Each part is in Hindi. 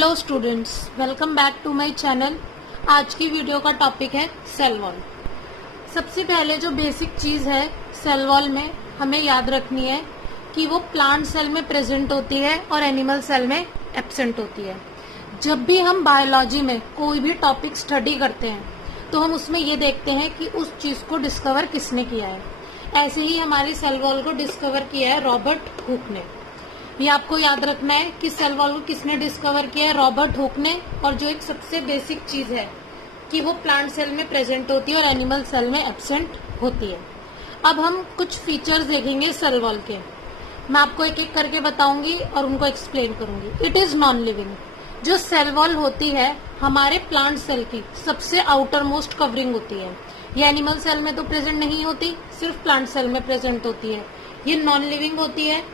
Hello students, welcome back to my channel. आज की वीडियो का टॉपिक है सेल वॉल। सबसे पहले जो बेसिक चीज़ है सेल वॉल में हमें याद रखनी है कि वो प्लांट सेल में प्रेजेंट होती है और एनिमल सेल में एब्सेंट होती है। जब भी हम बायोलॉजी में कोई भी टॉपिक स्टडी करते हैं तो हम उसमें ये देखते हैं कि उस चीज़ को डिस्कवर किसने किया है। ऐसे ही हमारी सेल वॉल को डिस्कवर किया है रॉबर्ट हुक ने। ये आपको याद रखना है कि सेल वॉल को किसने डिस्कवर किया है, रॉबर्ट हुक ने। और जो एक सबसे बेसिक चीज है कि वो प्लांट सेल में प्रेजेंट होती है और एनिमल सेल में एब्सेंट होती है। अब हम कुछ फीचर्स देखेंगे सेल वॉल के। मैं आपको एक एक करके बताऊंगी और उनको एक्सप्लेन करूंगी। It is non living. जो सेल वॉल होती है हमारे प्लांट सेल की सबसे आउटर मोस्ट कवरिंग होती है। ये एनिमल सेल में तो प्रेजेंट नहीं होती, सिर्फ प्लांट सेल में प्रेजेंट होती है। ये नॉन लिविंग होती है,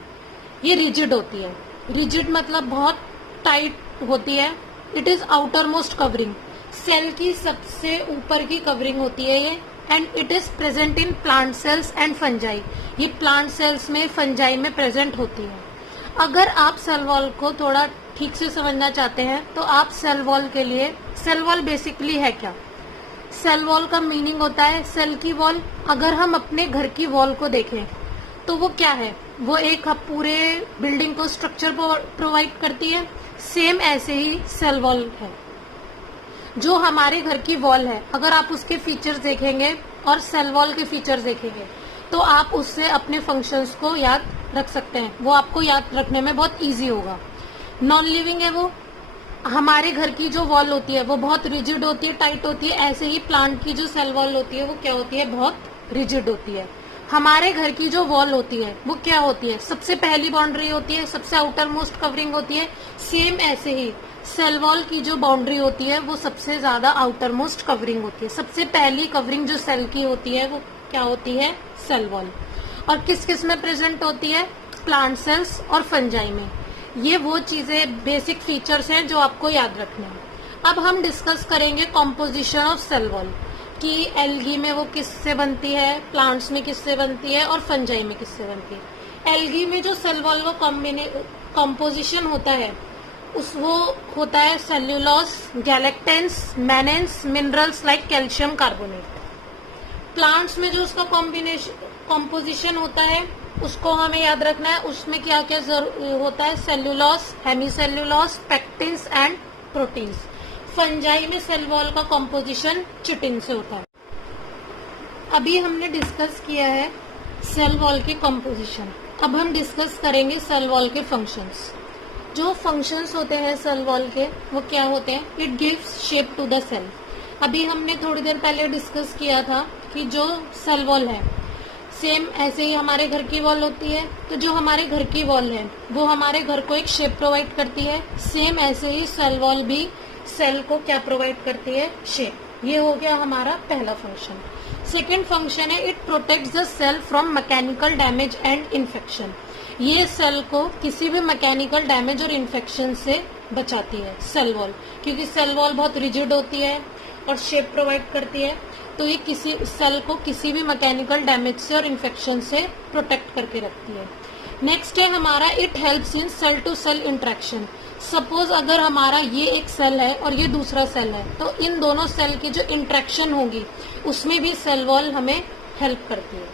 ये रिजिड होती है। रिजिड मतलब बहुत टाइट होती है। It is outermost covering, cell की सबसे ऊपर की कवरिंग होती है ये। And it is present in plant cells and fungi. ये प्लांट सेल्स में, फंजाई में प्रेजेंट होती है। अगर आप सेल वॉल को थोड़ा ठीक से समझना चाहते हैं तो आप सेल वॉल के लिए, सेल वॉल बेसिकली है क्या? सेल वॉल का मीनिंग होता है सेल की वॉल। अगर हम अपने घर की वॉल को देखें तो वो क्या है? वो एक पूरे बिल्डिंग को स्ट्रक्चर प्रोवाइड करती है। सेम ऐसे ही सेल वॉल है। जो हमारे घर की वॉल है, अगर आप उसके फीचर्स देखेंगे और सेल वॉल के फीचर्स देखेंगे तो आप उससे अपने फंक्शंस को याद रख सकते हैं। वो आपको याद रखने में बहुत इजी होगा। नॉन लिविंग है वो। हमारे घर की जो वॉल होती है वो बहुत रिजिड होती है, टाइट होती है। ऐसे ही प्लांट की जो सेल वॉल होती है वो क्या होती है? बहुत रिजिड होती है। हमारे घर की जो वॉल होती है वो क्या होती है? सबसे पहली बाउंड्री होती है, सबसे आउटर मोस्ट कवरिंग होती है। सेम ऐसे ही सेल वॉल की जो बाउंड्री होती है वो सबसे ज्यादा आउटर मोस्ट कवरिंग होती है। सबसे पहली कवरिंग जो सेल की होती है वो क्या होती है? Cell wall. और किस किस में प्रेजेंट होती है? प्लांट सेल्स और फंजाई में। ये वो चीजें, बेसिक फीचर्स हैं जो आपको याद रखने हैं। अब हम डिस्कस करेंगे कॉम्पोजिशन ऑफ सेल वॉल कि एल्गी में वो किससे बनती है, प्लांट्स में किससे बनती है और फंजाई में किससे बनती है। एल्गी में जो सेल वॉल का कॉम्पोजिशन होता है वो होता है cellulose, galactans, mannans, minerals like calcium carbonate. Plants में जो उसका कॉम्पोजिशन होता है उसको हमें याद रखना है। उसमें क्या क्या होता है? Cellulose, hemicellulose, pectins and proteins. Fungi में सेल वॉल का कॉम्पोजिशन चिटिन से होता है। अभी हमने डिस्कस किया है सेल वॉल के कॉम्पोजिशन। अब हम डिस्कस करेंगे सेल वॉल के फंक्शंस। जो फंक्शंस होते हैं सेल वॉल के वो क्या होते हैं? It gives shape to the cell. अभी हमने थोड़ी देर पहले डिस्कस किया था कि जो सेल वॉल है सेम ऐसे ही हमारे घर की वॉल होती है। तो जो हमारे घर की वॉल है वो हमारे घर को एक शेप प्रोवाइड करती है। सेम ऐसे ही सेल वॉल भी सेल को क्या प्रोवाइड करती है? शेप। ये हो गया हमारा पहला फंक्शन। सेकेंड फंक्शन है it protects the cell from mechanical damage and infection. ये सेल को किसी भी मैकेनिकल डैमेज और इन्फेक्शन से बचाती है सेल वॉल, क्योंकि सेल वॉल बहुत रिजिड होती है और शेप प्रोवाइड करती है। तो ये किसी सेल को किसी भी मैकेनिकल डैमेज से और इन्फेक्शन से प्रोटेक्ट करके रखती है। नेक्स्ट है हमारा it helps in cell to cell interaction. Suppose अगर हमारा ये एक सेल है और ये दूसरा सेल है तो इन दोनों सेल की जो इंटरेक्शन होगी उसमें भी सेल वॉल हमें हेल्प करती है।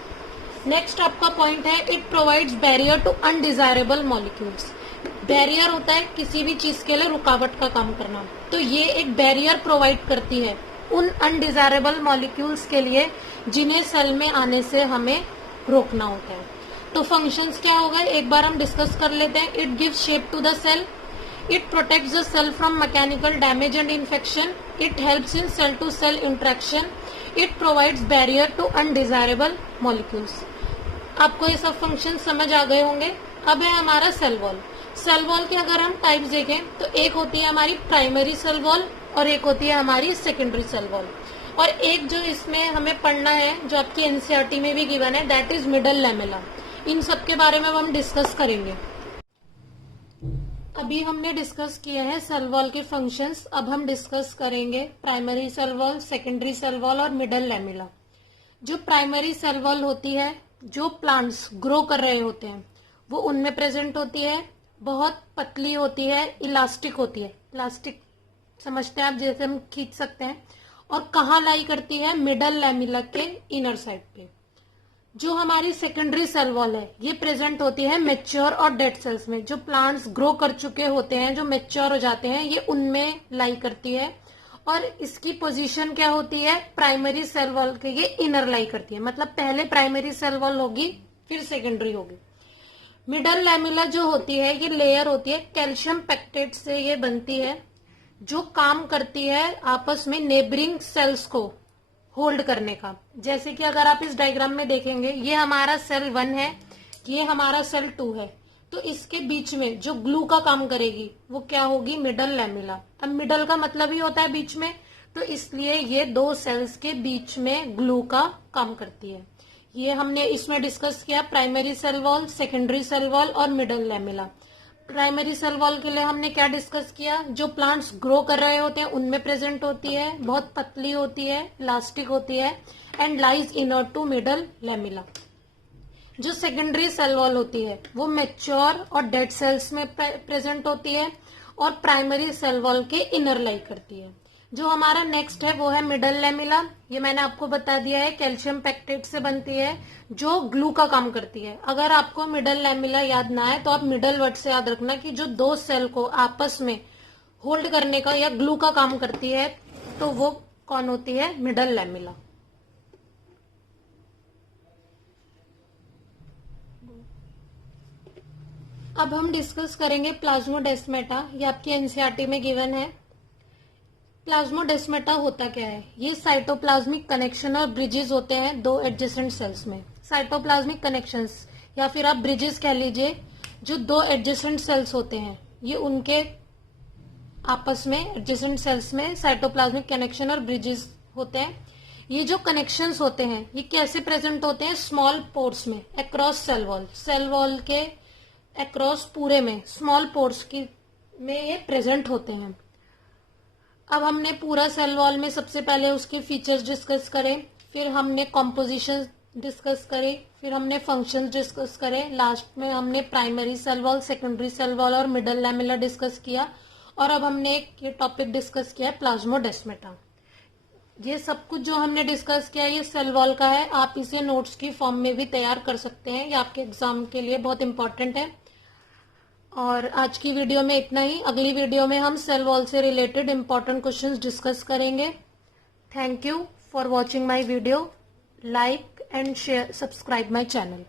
नेक्स्ट आपका पॉइंट है it provides barrier to undesirable molecules. Barrier होता है किसी भी चीज के लिए रुकावट का काम करना, तो ये एक बैरियर प्रोवाइड करती है उन अनडिजायरेबल मॉलिक्यूल्स के लिए जिन्हें सेल में आने से हमें रोकना होता है। तो फंक्शंस क्या होगा एक बार हम डिस्कस कर लेते हैं। It gives shape to the cell, it protects the cell from mechanical damage and infection, it helps in cell to cell interaction, it provides barrier to undesirable molecules। आपको ये सब फंक्शन समझ आ गए होंगे। अब है हमारा सेल वॉल। सेल वॉल के अगर हम टाइप्स देखें तो एक होती है हमारी प्राइमरी सेल वॉल और एक होती है हमारी सेकेंडरी सेल वॉल। और एक जो इसमें हमें पढ़ना है जो आपकी एनसीईआरटी में भी गिवन है दैट इज मिडल लैमेला। इन सब के बारे में हम डिस्कस करेंगे। अभी हमने डिस्कस किया है सेल वॉल के फंक्शंस। अब हम डिस्कस करेंगे primary cell wall, secondary cell wall और मिडल लैमेला। जो प्राइमरी सेल वॉल होती है जो प्लांट्स ग्रो कर रहे होते हैं वो उनमें प्रेजेंट होती है। बहुत पतली होती है, इलास्टिक होती है। इलास्टिक समझते हैं आप, जैसे हम खींच सकते हैं। और कहाँ लाई करती है? मिडल लैमिला के इनर साइड पे। जो हमारी सेकेंडरी सेल वॉल है ये प्रेजेंट होती है मेच्योर और डेड सेल्स में। जो प्लांट्स ग्रो कर चुके होते हैं, जो मेच्योर हो जाते हैं, ये उनमें लाई करती है। और इसकी पोजीशन क्या होती है? प्राइमरी सेल वॉल के ये इनर लाई करती है। मतलब पहले प्राइमरी सेल वॉल होगी, फिर सेकेंडरी होगी। मिडल लैमिला जो होती है ये लेयर होती है कैल्शियम पेक्टेट से ये बनती है, जो काम करती है आपस में नेबरिंग सेल्स को होल्ड करने का। जैसे कि अगर आप इस डायग्राम में देखेंगे, ये हमारा सेल 1 है, ये हमारा सेल 2 है, तो इसके बीच में जो ग्लू का काम करेगी वो क्या होगी? Middle lamella. अब मिडल का मतलब ही होता है बीच में, तो इसलिए ये दो सेल्स के बीच में ग्लू का काम करती है। ये हमने इसमें डिस्कस किया primary cell wall, secondary cell wall और middle lamella. Primary cell wall के लिए हमने क्या डिस्कस किया? जो प्लांट्स ग्रो कर रहे होते हैं उनमें प्रेजेंट होती है, बहुत पतली होती है, इलास्टिक होती है, and lies inner to middle lamella. जो सेकेंडरी सेल वॉल होती है वो मैच्योर और डेड सेल्स में प्रेजेंट होती है और प्राइमरी सेल वॉल के इनर लाई करती है। जो हमारा नेक्स्ट है वो है मिडल लैमिला। ये मैंने आपको बता दिया है, कैल्शियम पेक्टेट से बनती है, जो ग्लू का काम करती है। अगर आपको मिडल लैमिला याद ना है तो आप मिडल वर्ड से याद रखना कि जो दो सेल को आपस में होल्ड करने का या ग्लू का काम करती है, तो वो कौन होती है? Middle lamella. अब हम डिस्कस करेंगे प्लाज्मोडेस्माटा। ये आपकी एनसीईआरटी में गिवन है। प्लाज्मोडेस्माटा होता क्या है? ये साइटोप्लाज्मिक कनेक्शन और ब्रिजेस होते हैं दो एडजेसेंट सेल्स में। साइटोप्लाज्मिक कनेक्शंस या फिर आप ब्रिजेस कह लीजिए, जो दो एडजेसेंट सेल्स होते हैं ये उनके आपस में एडजेसेंट सेल्स में साइटोप्लाज्मिक कनेक्शन और ब्रिजेस होते हैं। ये जो कनेक्शंस होते हैं ये कैसे प्रेजेंट होते हैं? स्मॉल पोर्स में, across cell wall. Cell wall के अक्रॉस पूरे में स्मॉल पोर्स की में ये प्रेजेंट होते हैं। अब हमने पूरा सेल वॉल में सबसे पहले उसके फीचर्स डिस्कस करें, फिर हमने कॉम्पोजिशन डिस्कस करे, फिर हमने फंक्शंस डिस्कस करे, लास्ट में हमने primary cell wall, secondary cell wall और मिडल लैमिला डिस्कस किया। और अब हमने एक ये टॉपिक डिस्कस किया है प्लाज्मोडेस्माटा। ये सब कुछ जो हमने डिस्कस किया ये सेल वॉल का है। आप इसे नोट्स की फॉर्म में भी तैयार कर सकते हैं, ये आपके एग्जाम के लिए बहुत इंपॉर्टेंट है। और आज की वीडियो में इतना ही। अगली वीडियो में हम सेल वॉल से रिलेटेड इंपॉर्टेंट क्वेश्चंस डिस्कस करेंगे। Thank you for watching my video. Like and share, subscribe my channel.